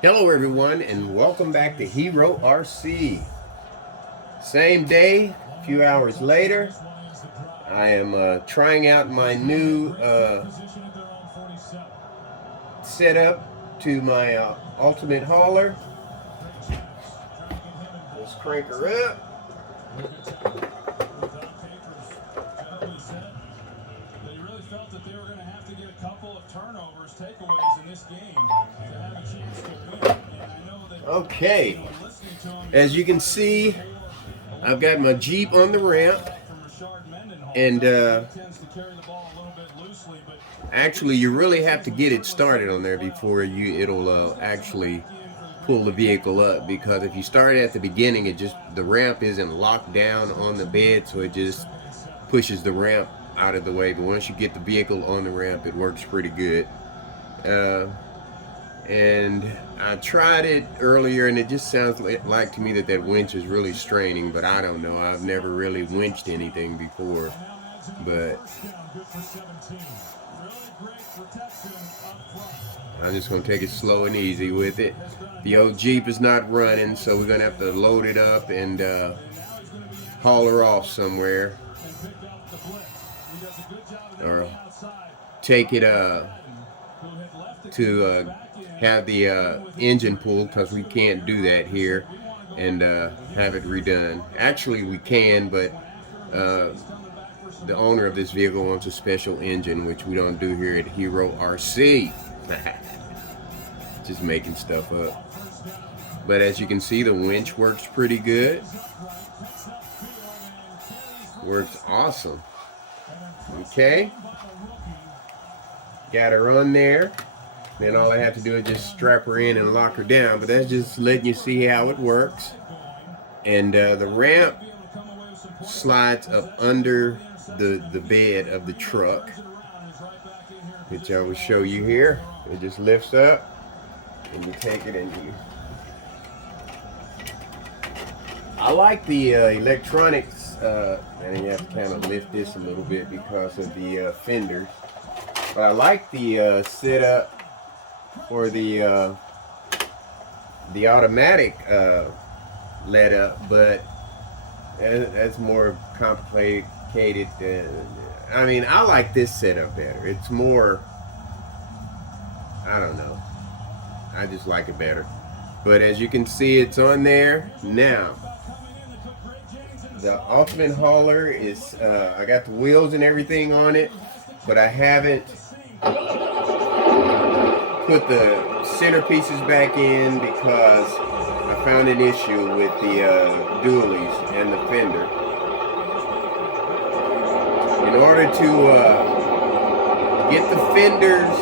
Hello everyone and welcome back to Hero RC. Same day, a few hours later, I am trying out my new setup to my ultimate hauler. Let's crank her up. Okay, as you can see, I've got my Jeep on the ramp, and actually you really have to get it started on there before it'll actually pull the vehicle up, because if you start at the beginning, the ramp isn't locked down on the bed, so it just pushes the ramp out of the way. But once you get the vehicle on the ramp, it works pretty good. And I tried it earlier, and it just sounds like to me that winch is really straining, but I don't know. I've never really winched anything before, but I'm just going to take it slow and easy with it. The old Jeep is not running, so we're going to have to load it up and haul her off somewhere, or take it to have the engine pulled, because we can't do that here, and have it redone. Actually we can, but the owner of this vehicle wants a special engine, which we don't do here at Hero RC. Just making stuff up. But as you can see, the winch works pretty good. Works awesome. Okay, got her on there. Then all I have to do is just strap her in and lock her down. But that's just letting you see how it works. And the ramp slides up under the bed of the truck, which I will show you here. It just lifts up, and you take it and you... I like the electronics, and you have to kind of lift this a little bit because of the fenders. But I like the setup for the automatic let up, but that's more complicated. I mean, I like this setup better. It's more, I don't know, I just like it better. But as you can see, it's on there now. The ultimate hauler is I got the wheels and everything on it, but I haven't put the centerpieces back in because I found an issue with the dualies and the fender. In order to get the fenders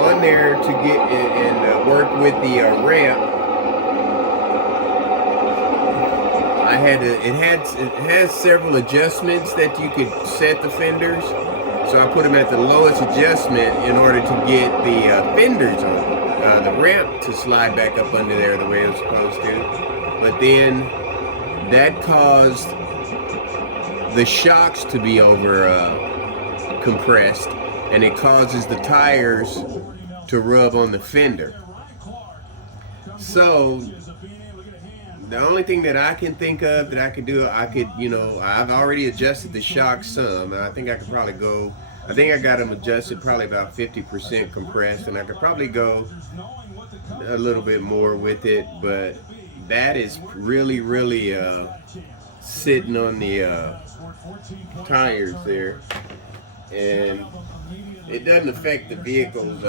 on there to get and work with the ramp, it has several adjustments that you could set the fenders. So I put them at the lowest adjustment in order to get the fenders on the ramp to slide back up under there the way it was supposed to. But then that caused the shocks to be over compressed, and it causes the tires to rub on the fender. So the only thing that I can think of that I could do, I've already adjusted the shocks some. I think I could probably go, I think I got them adjusted probably about 50% compressed, and I could probably go a little bit more with it, but that is really sitting on the tires there, and it doesn't affect the vehicle's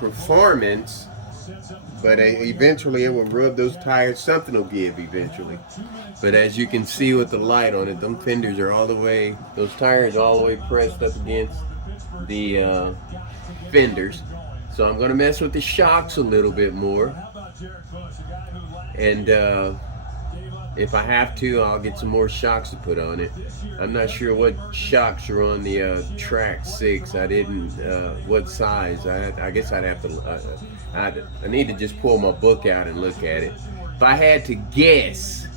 performance, but eventually it will rub those tires. Something will give eventually. But as you can see with the light on it, them fenders are all the way, those tires are all the way pressed up against the fenders. So I'm going to mess with the shocks a little bit more, and if I have to, I'll get some more shocks to put on it. I'm not sure what shocks are on the Track 6. I didn't, what size. I guess I'd have to, I need to just pull my book out and look at it. If I had to guess,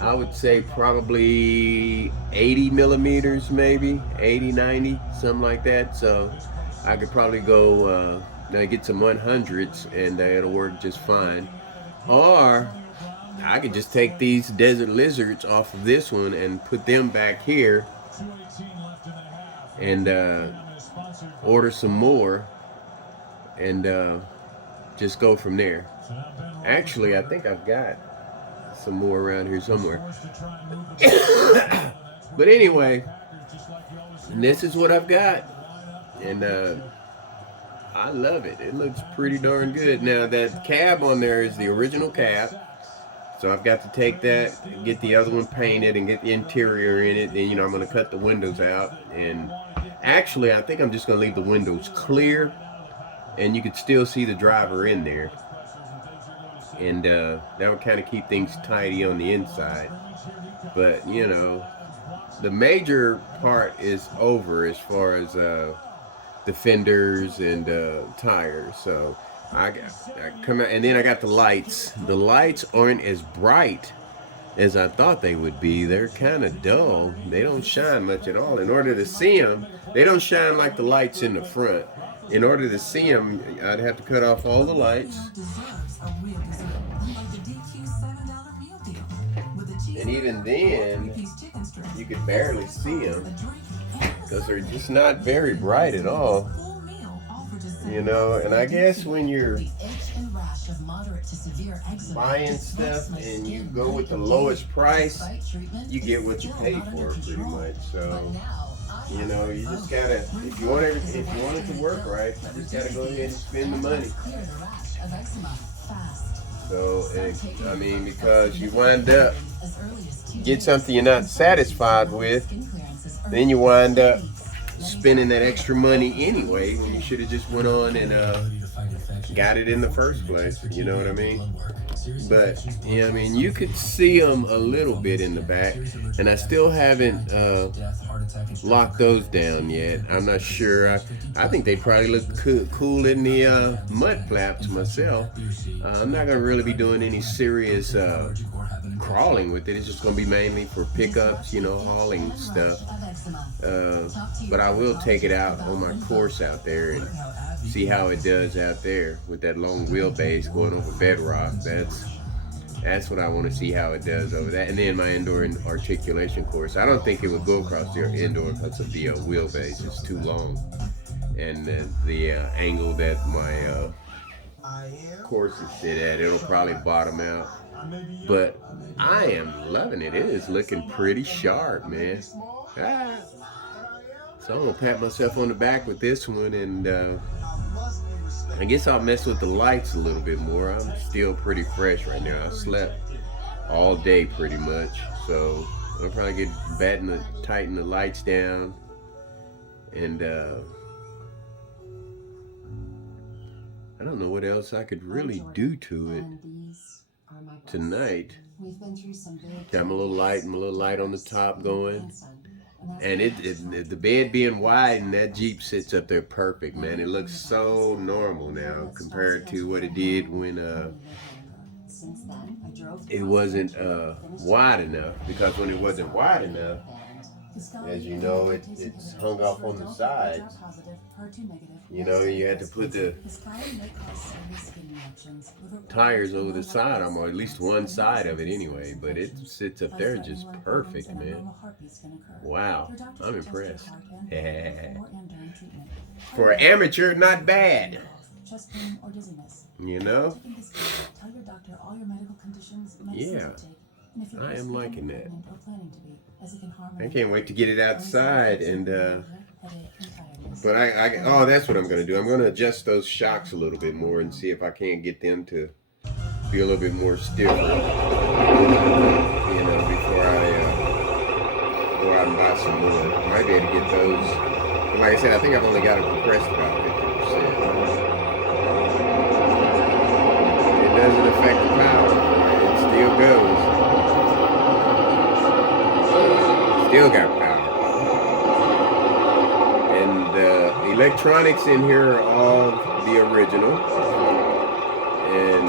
I would say probably 80 millimeters, maybe 80, 90, something like that. So I could probably go get some 100s and it'll work just fine. Or I could just take these Desert Lizards off of this one and put them back here and order some more and just go from there. Actually, I think I've got some more around here somewhere. But anyway, this is what I've got. And I love it. It looks pretty darn good. Now, that cab on there is the original cab. So I've got to take that, get the other one painted, and get the interior in it. And, I'm going to cut the windows out. And actually, I think I'm just going to leave the windows clear. And you could still see the driver in there. And that would kind of keep things tidy on the inside. But, the major part is over as far as the fenders and tires. So I come out, and then I got the lights. The lights aren't as bright as I thought they would be. They're kind of dull. They don't shine much at all. In order to see them, they don't shine like the lights in the front. In order to see them, I'd have to cut off all the lights. And even then, you could barely see them because they're just not very bright at all. And I guess when you're buying stuff and you go with the lowest price, you get what you pay for pretty much. So, you just gotta, if you want it to work right, you just gotta go ahead and spend the money. So, because you wind up get something you're not satisfied with, then you wind up spending that extra money anyway when you should have just went on and got it in the first place. You know what I mean? But you could see them a little bit in the back, and I still haven't locked those down yet. I'm not sure. I think they probably look cool in the mud flaps myself. I'm not gonna really be doing any serious crawling with it. It's just gonna be mainly for pickups, hauling stuff. But I will take it out on my course out there and see how it does out there with that long wheelbase going over bedrock. That's what I want to see how it does over that. And then my indoor articulation course. I don't think it would go across the indoor because of the wheelbase. It's too long. And the angle that my courses sit at, it'll probably bottom out. But I am loving it. It is looking pretty sharp, man. So I'm going to pat myself on the back with this one, and I guess I'll mess with the lights a little bit more. I'm still pretty fresh right now. I slept all day pretty much, so I'll probably tighten the lights down, and I don't know what else I could really do to it tonight. Got my little light on the top going. And the bed being wide and that Jeep sits up there perfect, man. It looks so normal now compared to what it did when it wasn't wide enough. Because when it wasn't wide enough, as you know, it's hung off on the sides. You had to put the tires over the side, or at least one side of it anyway. But it sits up there just perfect, man. Wow, I'm impressed. For an amateur, not bad. Yeah, I am liking that. I can't wait to get it outside and but that's what I'm going to do. I'm going to adjust those shocks a little bit more and see if I can't get them to be a little bit more stiffer, before I go out and buy some more. I might be able to get those. But like I said, I think I've only got them compressed about 50%. It doesn't affect the power. It still goes. Still got power. And the electronics in here are all the original. And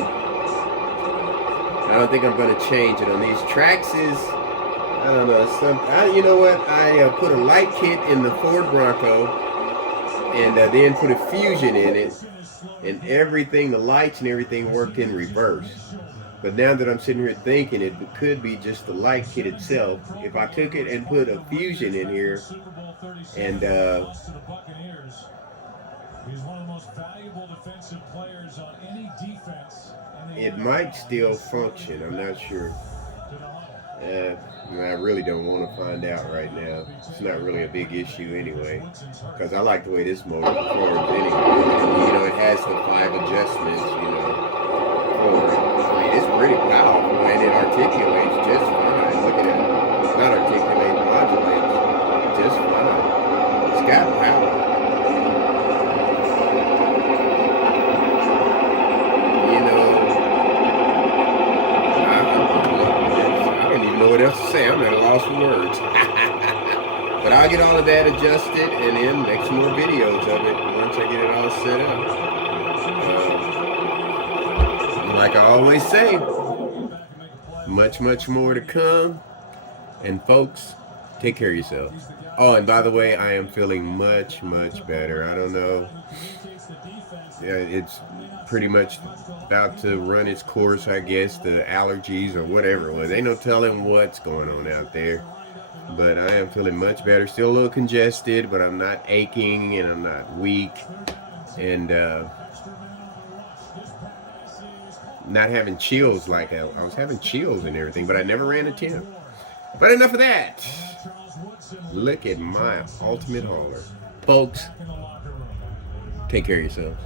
I don't think I'm going to change it on these. Traxxas, I don't know. You know what? I put a light kit in the Ford Bronco. and then put a fusion in it, and everything, the lights and everything worked in reverse. But now that I'm sitting here thinking, it could be just the light kit itself. If I took it and put a fusion in here, and it might still function. I'm not sure. I really don't want to find out right now. It's not really a big issue anyway, because I like the way this motor performs anyway. And, it has the 5 adjustments, for it. I mean, it's pretty powerful, and it articulates just fine. Look at it. Not articulate, modulates just fine. It's got power. What else to say? I'm at a loss for words. But I'll get all of that adjusted and then make some more videos of it once I get it all set up. Like I always say, much more to come. And folks, take care of yourselves. Oh, and by the way, I am feeling much better. I don't know. Yeah, it's pretty much about to run its course, I guess, the allergies or whatever it was. Ain't no telling what's going on out there. But I am feeling much better. Still a little congested, but I'm not aching and I'm not weak. And not having chills like I was having chills and everything, but I never ran a temp. But enough of that. Look at my ultimate hauler. Folks, take care of yourselves.